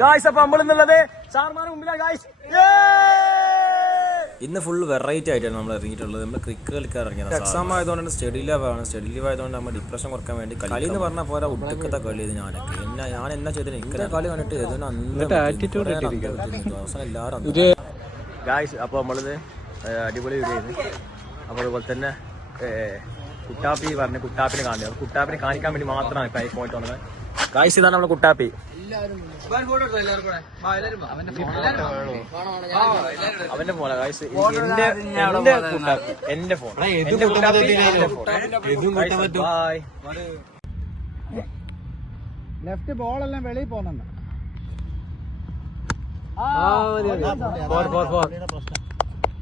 Guys അപ്പൊ നമ്മളിന്നുള്ളത് സാർമാരുടെ മുമ്പിലാണ് guys. ഇന്ന് ഫുൾ വെറൈറ്റി ആയിട്ടാണ് നമ്മൾ ഇറങ്ങിയിട്ടുള്ളത്. നമ്മൾ ക്രിക്കറ്റ് കളിക്കാൻ ഇറങ്ങിയത്. എക്സാം ആയതുകൊണ്ട് സ്റ്റഡി ലീവാണ്. സ്റ്റഡി ലീവ് ആയതുകൊണ്ട് നമ്മൾ ഡിപ്രഷൻ കുറക്കാൻ വേണ്ടി കളി എന്ന് പറഞ്ഞാൽ പോരാ ഒടുക്കത്തെ കളി ഇത് ഞാനൊക്കെ ഞാൻ എന്നാ ചെയ്തത് എനിക്ക് കളി കണ്ടിട്ട് അവസാനം എല്ലാവരും ഗായ്സ്. അപ്പോൾ നമ്മളിത് അടിപൊളി വീഡിയോ ആയിരുന്നു. അപ്പോൾ അതുപോലെ തന്നെ കുട്ടാപ്പി പറഞ്ഞ് കുട്ടാപ്പിനെ കാണുന്നത് കുട്ടാപ്പിനെ കാണിക്കാൻ വേണ്ടി മാത്രമാണ് ഇപ്പം ഈ പോയിട്ട് വന്നത്. ഗായ്സ് ഇതാണ് നമ്മുടെ കുട്ടാപ്പി. അവന്റെ ഫോണാ ഗായ്സ്. എന്റെ ഫോൺ ലെഫ്റ്റ് ബോളെല്ലാം വെളിയിൽ പോകുന്നുണ്ട്.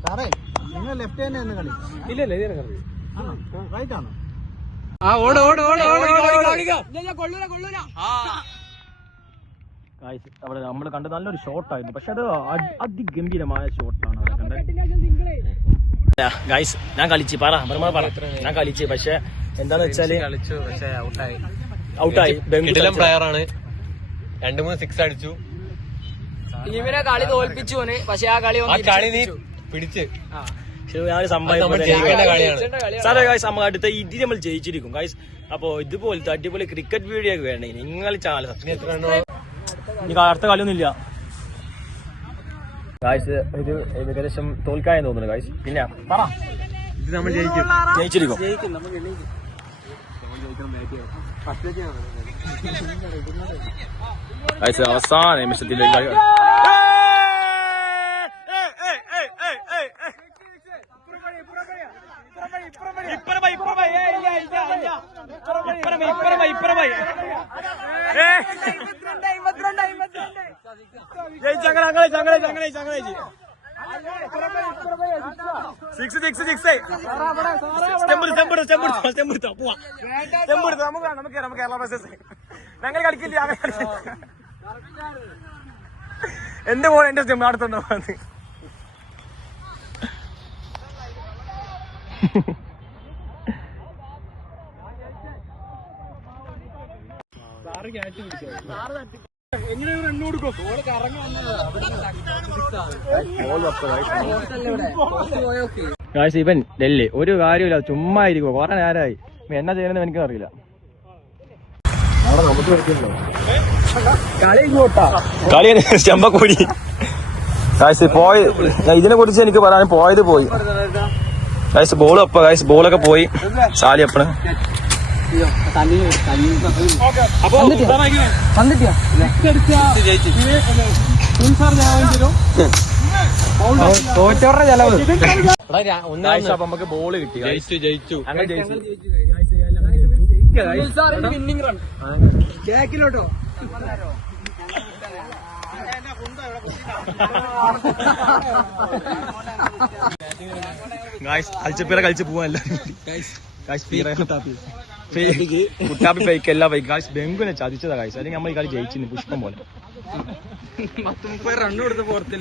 സാറേ നിങ്ങൾ ലെഫ്റ്റ് തന്നെ എന്ന് കളി ഇല്ലല്ലേ റൈറ്റ് ആണോ? അവിടെ നമ്മൾ കണ്ട നല്ലൊരു ഷോട്ടായിരുന്നു. പക്ഷെ അത് അതിഗംഭീരമായ ഷോട്ടാണ് ഗായ്സ്. ഞാൻ കളിച്ച് പറ ഞാൻ കളിച്ച്. പക്ഷെ എന്താന്ന് വെച്ചാല് ഔട്ടായി. പ്ലെയറാണ്. 2-3 സിക്സ് അടിച്ചു. ടീമിനെ കളി തോൽപ്പിച്ചു. പക്ഷെ ആ കളി നീ പിടിച്ച് സാറേ ഗായ്സ് നമ്മൾ അടുത്ത ഇതിൽ നമ്മൾ ജയിച്ചിരിക്കും ഗായ്സ്. അപ്പൊ ഇതുപോലത്തെ അടിപൊളി ക്രിക്കറ്റ് വീഡിയോ ഒക്കെ വേണമെങ്കിൽ നിങ്ങൾ ചാനൽ സബ്സ്ക്രൈബ്. ഇനി അടുത്ത കളിയൊന്നുമില്ല ഗായ്സ്. ഇത് ഏകദേശം തോൽക്കായെന്ന് തോന്നുന്നു ഗായ്സ്. പിന്നെ പറ ഇത് നമ്മൾ ജയിച്ചിരിക്കും. ഗായ്സ് അവസാന നിമിഷത്തിലേക്ക് ഞങ്ങൾ കളിക്കില്ല. എന്റെ പോലെ എന്റെ സ്റ്റെമ്പ് അടുത്തുണ്ടോ? ഇവൻ ഡൽഹി ഒരു കാര്യമില്ല, ചുമ്മാ ഇരിക്കുവോ. കുറെ നേരമായി എന്നാ ചെയ്യുന്നത് എനിക്ക് അറിയില്ല. കളി ചെമ്പക്കൂടി പോയി. ഇതിനെ കുറിച്ച് എനിക്ക് പറയാൻ പോയത് പോയി ഗായ്സ്. ബോൾ ഒപ്പ ഗായ്സ്. ബോളൊക്കെ പോയി. സാലി അപ്പണ് തോറ്റോടെ ചെലവ്. അപ്പൊ നമുക്ക് ബോള് കിട്ടി. ജയിച്ചു. അങ്ങനെ ജയിച്ചു. Winning run ബാക്കിലോട്ടോ. കളിച്ചപ്പീറ കളിച്ച് പോവാനല്ല കുട്ടാപ്പി ബൈക്ക് എല്ലാ ബൈക്ക് ഗായ്സ്. ബെങ്കുനെ ചതിച്ചതാ ഗായ്സ്. അല്ലെങ്കിൽ നമ്മൾ ഈ കളി ജയിച്ചിരുന്നു പുഷ്പം പോലെ. 30-30 റൺ കൊടുത്ത് പുറത്തില്ല.